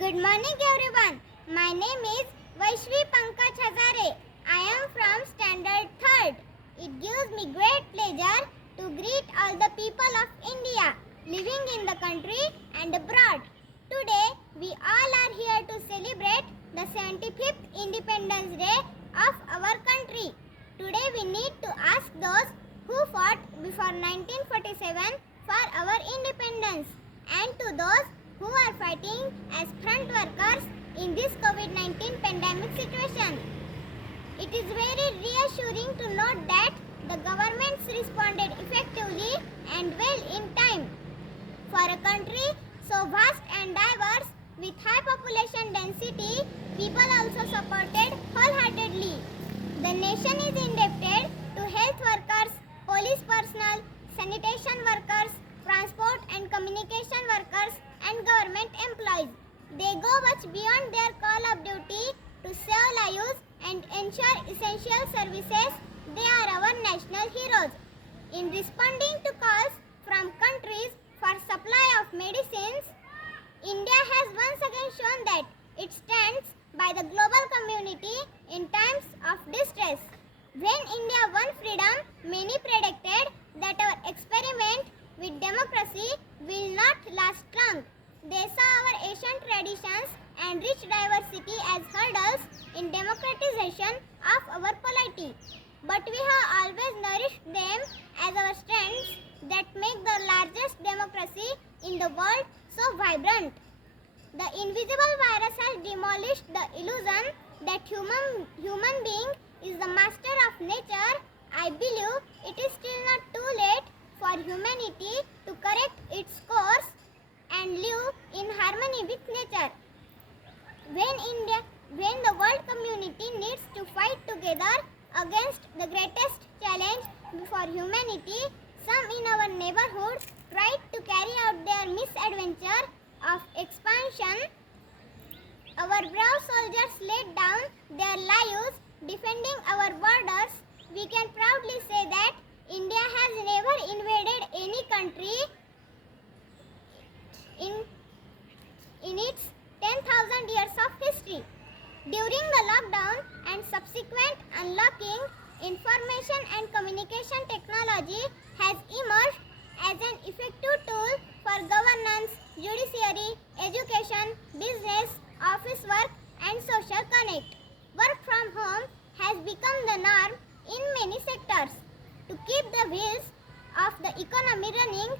Good morning everyone. My name is Vaishvi Pankaj Hazare. I am from Standard 3rd. It gives me great pleasure to greet all the people of India living in the country and abroad. Today we all are here to celebrate the 75th Independence Day of our country. Today we need to ask those who fought before 1947 for our independence and to those who are fighting as front workers in this COVID-19 pandemic situation. It is very reassuring to note that the governments responded effectively and well in time. For a country so vast and diverse with high population density, people also supported wholeheartedly. The nation is indebted to health workers, police personnel, sanitation workers, transport and communication workers and government employees. They go much beyond their call of duty to save lives and ensure essential services. They are our national heroes. In responding to calls from countries for supply of medicines, India has once again shown that it stands by the global community in times of distress. When India won freedom, many predicted that our experiment with democracy will not last long. They saw our Asian traditions and rich diversity as hurdles in democratization of our polity. But we have always nourished them as our strengths that make the largest democracy in the world so vibrant. The invisible virus has demolished the illusion that human being is the master of nature. I believe it is still not too late for humanity to correct its course and live in harmony with nature. When the world community needs to fight together against the greatest challenge for humanity, some in our neighborhood tried to carry out their misadventure of expansion. Our brave soldiers laid down their lives defending our borders. We can proudly say that India has never invaded any country in its 10,000 years of history. During the lockdown and subsequent unlocking, information and communication technology has emerged as an effective tool for governance, judiciary, education, business, office work and social connect. Work from home has become the norm in many sectors. To keep the wheels of the economy running,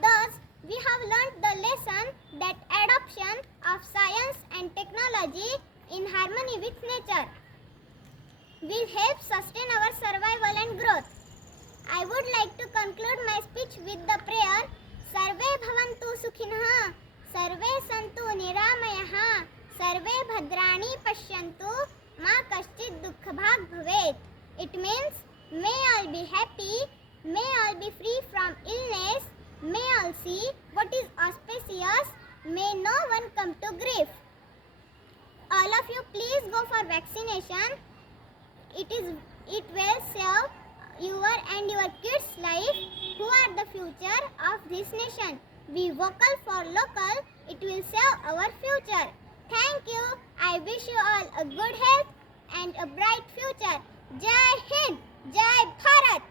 thus we have learnt the lesson that adoption of science and technology in harmony with nature will help sustain our survival and growth. I would like to conclude my speech with the prayer Sarve bhavantu sukhinah, sarve santu niramayah, sarve bhadrani pashyantu, ma kaschid dukkha bhag bhavet. It means may all be happy, may all be free from illness, may all see what is auspicious, may no one come to grief. All of you please go for vaccination. It will save your and your kids' life who are the future of this nation. Be vocal for local, it will save our future. Thank you. I wish you all a good health and a bright future. Jai Hind, Jai Bharat.